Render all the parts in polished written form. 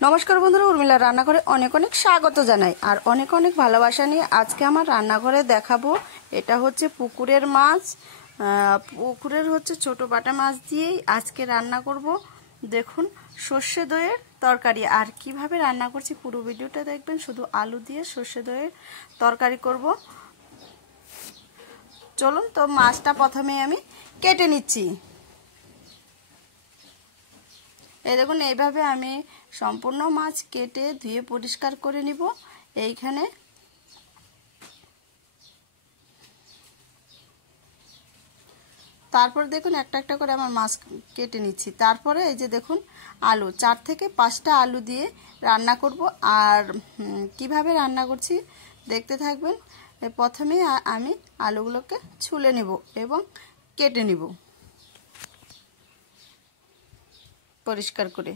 नमस्कार बंधुरा उर्मिला रान्नाघरे अनेक अनेक स्वागत जानाई और अनेक अनेक भालोबासा निये आज के आमार रान्नाघरे देखाबो। एटा होच्छे पुकुरेर माछ, पुकुरेर होच्छे छोटो बाटा माछ दिएई आज के रान्ना करब। देखुन सर्षे दइयेर तरकारी और किभाबे रान्ना करछि पुरो भिडियोटा देखबेन। शुधु आलू दिए सर्षे दइयेर तरकारी करब। चलुन तो माछटा प्रथमेई आमि केटे निচ্ছি। এই দেখুন এইভাবে আমি সম্পূর্ণ মাছ কেটে ধুয়ে পরিষ্কার করে নিব। এইখানে তারপর দেখুন একটা একটা করে আমার মাছ কেটে নিচ্ছি। তারপরে এই যে দেখুন আলু 4 থেকে 5টা আলু দিয়ে রান্না করব। আর কিভাবে রান্না করছি দেখতে থাকবেন। প্রথমে আমি আলুগুলোকে ছুলে নেব এবং কেটে নেব পরিষ্কার করে।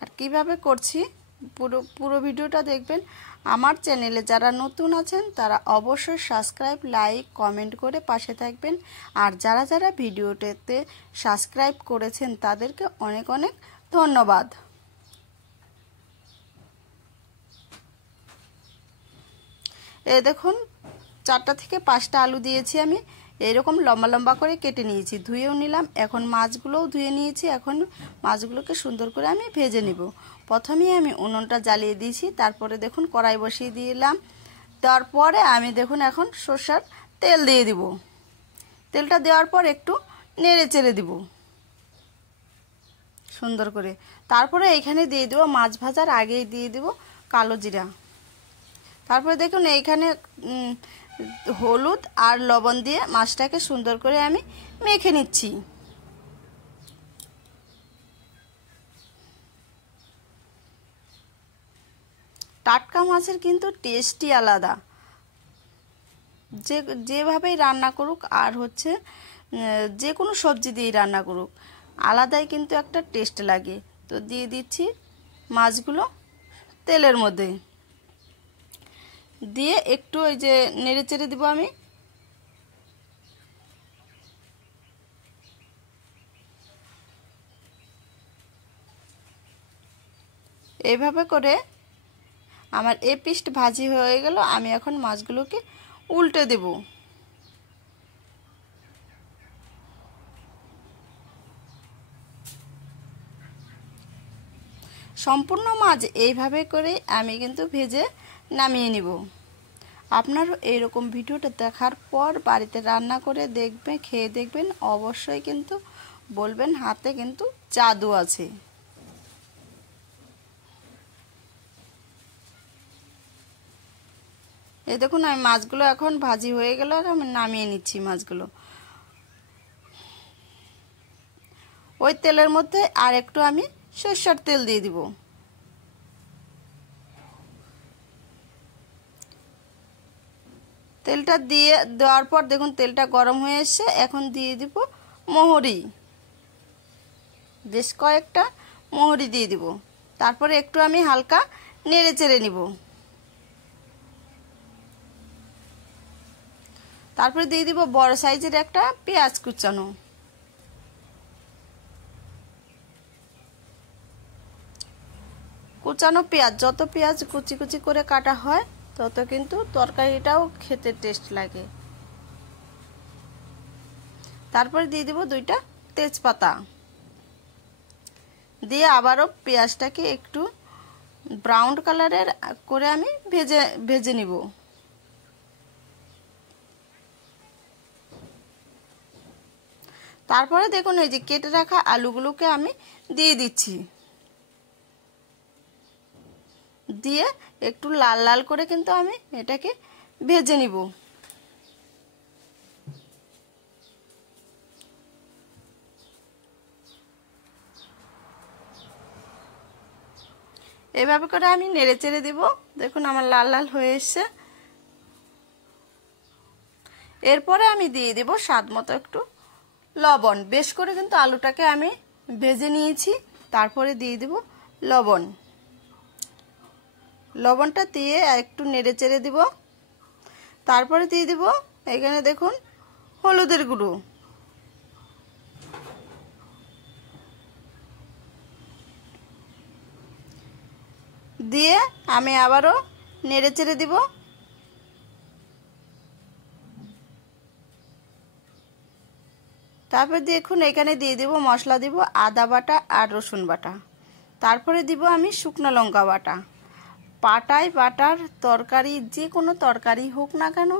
আর কিভাবে করছি পুরো ভিডিওটা দেখবেন। আমার চ্যানেলে যারা নতুন আছেন তারা অবশ্যই সাবস্ক্রাইব লাইক কমেন্ট করে পাশে থাকবেন। আর যারা যারা ভিডিওটাতে সাবস্ক্রাইব করেছেন তাদেরকে অনেক অনেক ধন্যবাদ। এই দেখুন 4টা থেকে 5টা আলু দিয়েছি আমি। এরকম লম্বা লম্বা করে কেটে নিয়েছি, ধুয়েও নিলাম। এখন মাছগুলোও ধুয়ে নিয়েছি। এখন মাছগুলোকে সুন্দর করে আমি ভেজে নিব। প্রথমেই আমি উনুনটা জ্বালিয়ে দিয়েছি। তারপরে দেখুন কড়াই বসিয়ে দিলাম। তারপরে আমি দেখুন এখন সরষের তেল দিয়ে দিব। তেলটা দেওয়ার পর একটু নেড়ে চেড়ে দিব সুন্দর করে। তারপরে এইখানে দিয়ে দেব মাছ ভাজার আগেই দিয়ে দেব কালো জিরা। তারপরে দেখুন এইখানে হলুদ আর লবণ দিয়ে মাছটাকে সুন্দর করে আমি মেখে নিচ্ছি। টাটকা মাছের কিন্তু টেস্টই আলাদা। যেভাবেই রান্না করুক আর হচ্ছে যে কোনো সবজি দিয়ে রান্না করুক আলাদাই কিন্তু একটা টেস্ট লাগে। তো দিয়ে দিচ্ছি মাছগুলো তেলের মধ্যে দিয়ে একটু ওই যে নেড়ে চেড়ে দিব আমি। এইভাবে করে আমার এই পিঠ ভাজি হয়ে গেল। আমি এখন মাছগুলোকে উল্টে দেব। সম্পূর্ণ মাছ এইভাবে করে আমি কিন্তু ভেজে নামিয়ে নিব। আপনারও এইরকম ভিডিওটা দেখার পর বাড়িতে রান্না করে দেখবেন, খেয়ে দেখবেন। অবশ্যই কিন্তু বলবেন হাতে কিন্তু জাদু আছে। এই দেখুন আমি মাছগুলো এখন ভাজি হয়ে গেল আর আমি নামিয়ে নিচ্ছি মাছগুলো। ওই তেলের মধ্যে আর একটু আমি সরষের তেল দিয়ে দিব। তেলটা দিয়ে দেওয়ার পর দেখুন তেলটা গরম হয়ে এসেছে। এখন দিয়ে দিব মৌরি, বেশ কয়েকটা মৌরি দিয়ে দিব। তারপরে একটু আমি হালকা নেড়ে চেড়ে নিব। তারপরে দিয়ে দিব বড় সাইজের একটা পেঁয়াজ কুচানো। কুচানো পেঁয়াজ, যত পেঁয়াজ কুচি কুচি করে কাটা হয় তত কিন্তু তরকারিটাও খেতে টেস্ট লাগে। তারপরে দিয়ে দিব 2টা তেজপাতা দিয়ে আবারও পেঁয়াজটাকে একটু ব্রাউন কালারের করে আমি ভেজে নিব। তারপরে দেখুন এই যে কেটে রাখা আলুগুলোকে আমি দিয়ে দিচ্ছি। দিয়ে একটু লাল লাল করে কিন্তু আমি এটাকে ভেজে নিব। এভাবে করে আমি নেড়ে চেড়ে দিব। দেখুন আমার লাল লাল হয়ে এসেছে। এরপরে আমি দিয়ে দেব স্বাদ মতো একটু লবণ। বেশ করে কিন্তু আলুটাকে আমি ভেজে নিয়েছি। তারপরে দিয়ে দেব লবণ। লবণটা দিয়ে একটু নেড়ে চেড়ে দিব। তারপরে দিয়ে দিব এখানে দেখুন হলুদের গুঁড়ো। দিয়ে আমি আবারও নেড়ে চেড়ে দিব। তারপর দেখুন এখানে দিয়ে দিব মশলা, দিব আদা বাটা আর রসুন বাটা, তারপরে দিব আমি শুকনো লঙ্কা বাটা। পাটায় বাটার তরকারি, যে কোনো তরকারি হোক না কেন,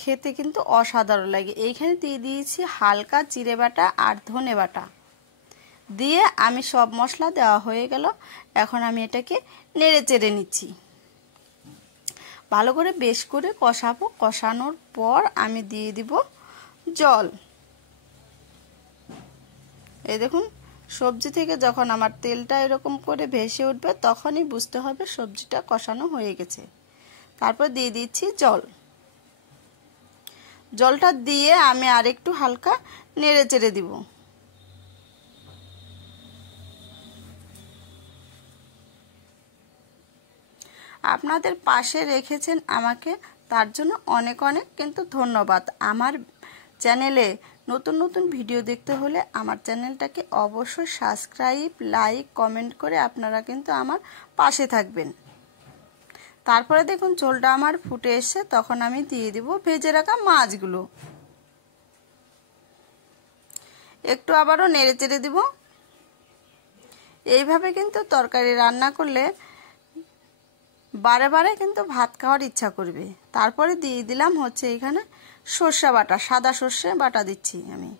খেতে কিন্তু অসাধারণ লাগে। এইখানে দিয়ে দিয়েছি হালকা জিরে বাটা আর ধনে বাটা, দিয়ে আমি সব মশলা দেওয়া হয়ে গেল। এখন আমি এটাকে নেড়ে চেড়ে নিচ্ছি, ভালো করে বেশ করে কষাবো। কষানোর পর আমি দিয়ে দিব জল। এই দেখুন সবজি থেকে যখন আমার তেলটা এরকম করে ভেসে উঠবে তখনই বুঝতে হবে সবজিটা কষানো হয়ে গেছে। তারপর দিয়ে দিচ্ছি জল। জলটা দিয়ে আমি আরেকটু হালকা নেড়ে চেড়ে দিব। আপনাদের পাশে রেখেছেন আমাকে, তার জন্য অনেক অনেক কিন্তু ধন্যবাদ। আমার চ্যানেলে নতুন নতুন ভিডিও দেখতে হলে আমার চ্যানেলটাকে অবশ্যই সাবস্ক্রাইব, লাইক, কমেন্ট করে আপনারা কিন্তু আমার পাশে থাকবেন। তারপরে দেখুন ঝোলটা আমার ফুটে এসে, তখন আমি দিয়ে দিব ভেজে রাখা মাছগুলো। একটু আবারও নেড়ে চেড়ে দিব। এইভাবে কিন্তু তরকারি রান্না করলে বারে বারে কিন্তু ভাত খাওয়ার ইচ্ছা করবে। তারপরে দিয়ে দিলাম হচ্ছে এখানে সর্ষে বাটা, সাদা সর্ষে বাটা দিচ্ছি আমি।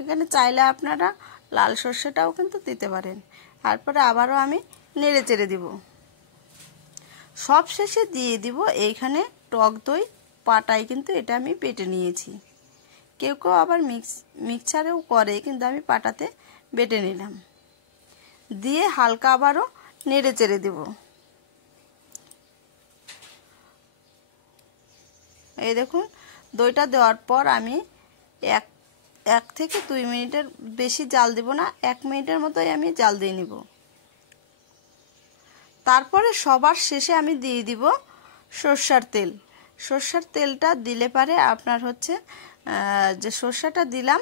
এখানে চাইলে আপনারা লাল সর্ষেটাও কিন্তু দিতে পারেন। তারপরে আবারও আমি নেড়ে চেড়ে দিব। সব শেষে দিয়ে দিব এইখানে টক দই, পাটায় কিন্তু এটা আমি বেটে নিয়েছি। কেউ কেউ আবার মিক্সারেও করে, কিন্তু আমি পাটাতে বেটে নিলাম। দিয়ে হালকা আবারও নেড়ে চেড়ে দেব। এই দেখুন দইটা দেওয়ার পর আমি এক থেকে 2 মিনিটের বেশি জাল দিব না, 1 মিনিটের মতোই আমি জাল দিয়ে নিব। তারপরে সবার শেষে আমি দিয়ে দিব সরষের তেল। সরষের তেলটা দিলে পারে আপনার হচ্ছে যে সরষেটা দিলাম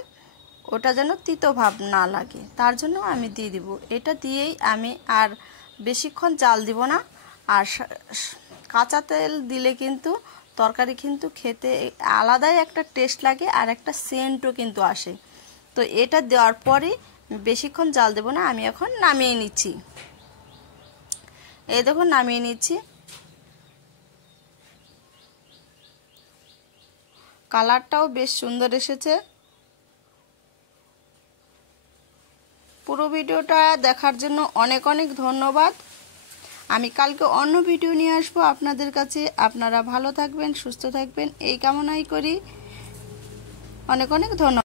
ওটা যেন তিতো ভাব না লাগে, তার জন্য আমি দিয়ে দিব। এটা দিয়েই আমি আর বেশিক্ষণ জাল দিব না। আর কাঁচা তেল দিলে কিন্তু তরকারি কিন্তু খেতে আলাদাই একটা টেস্ট লাগে, আর একটা সেন্টও কিন্তু আসে। তো এটা দেওয়ার পরে বেশিক্ষণ জাল দেব না, আমি এখন নামিয়ে নিচ্ছি। এই দেখুন নামিয়ে নিচ্ছি। কালারটাও বেশ সুন্দর এসেছে। পুরো ভিডিওটা দেখার জন্য অনেক অনেক ধন্যবাদ। আমি কালকে অন্য ভিডিও নিয়ে আসবো আপনাদের কাছে। আপনারা ভালো থাকবেন, সুস্থ থাকবেন এই কামনাই করি। অনেক অনেক ধন্যবাদ।